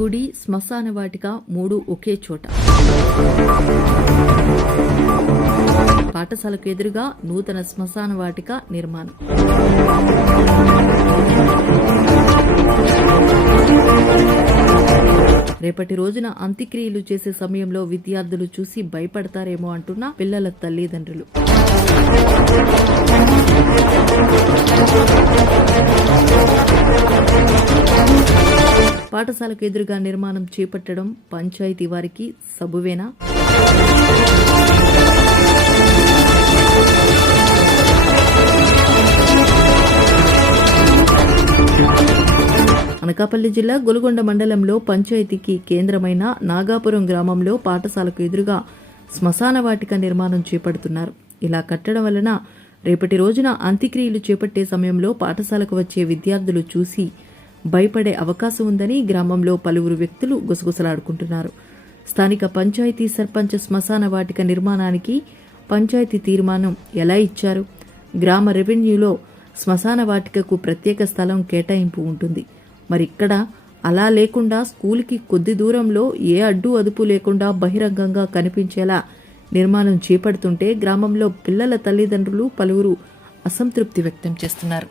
గుడి శ్మశాన వాటిక మూడు ఒకే చోట. పాఠశాలకు ఎదురుగా నూతన శ్మశాన వాటిక నిర్మాణం. రేపటి రోజున అంత్యక్రియలు చేసే సమయంలో విద్యార్థులు చూసి భయపడతారేమో అంటున్న పిల్లల తల్లిదండ్రులు. పాఠశాలకు ఎదురుగా నిర్మాణం చేపట్టడం పంచాయతీ వారికి సబువేనా? అనకాపల్లి జిల్లా గొలుగొండ మండలంలో పంచాయతీకి కేంద్రమైన నాగాపురం గ్రామంలో పాఠశాలకు ఎదురుగా శ్మశాన వాటిక నిర్మాణం చేపడుతున్నారు. ఇలా కట్టడం వలన రేపటి రోజున అంత్యక్రియలు చేపట్టే సమయంలో పాఠశాలకు వచ్చే విద్యార్థులు చూసి భయపడే అవకాశం ఉందని గ్రామంలో పలువురు వ్యక్తులు గుసగుసలాడుకుంటున్నారు. స్థానిక పంచాయతీ సర్పంచ్ శ్మశాన వాటిక నిర్మాణానికి పంచాయతీ తీర్మానం ఎలా ఇచ్చారు? గ్రామ రెవెన్యూలో శ్మశాన వాటికకు ప్రత్యేక స్థలం కేటాయింపు ఉంటుంది. మరి ఇక్కడ అలా లేకుండా స్కూల్కి కొద్ది దూరంలో ఏ అడ్డు అదుపు లేకుండా బహిరంగంగా కనిపించేలా నిర్మాణం చేపడుతుంటే గ్రామంలో పిల్లల తల్లిదండ్రులు పలువురు అసంతృప్తి వ్యక్తం చేస్తున్నారు.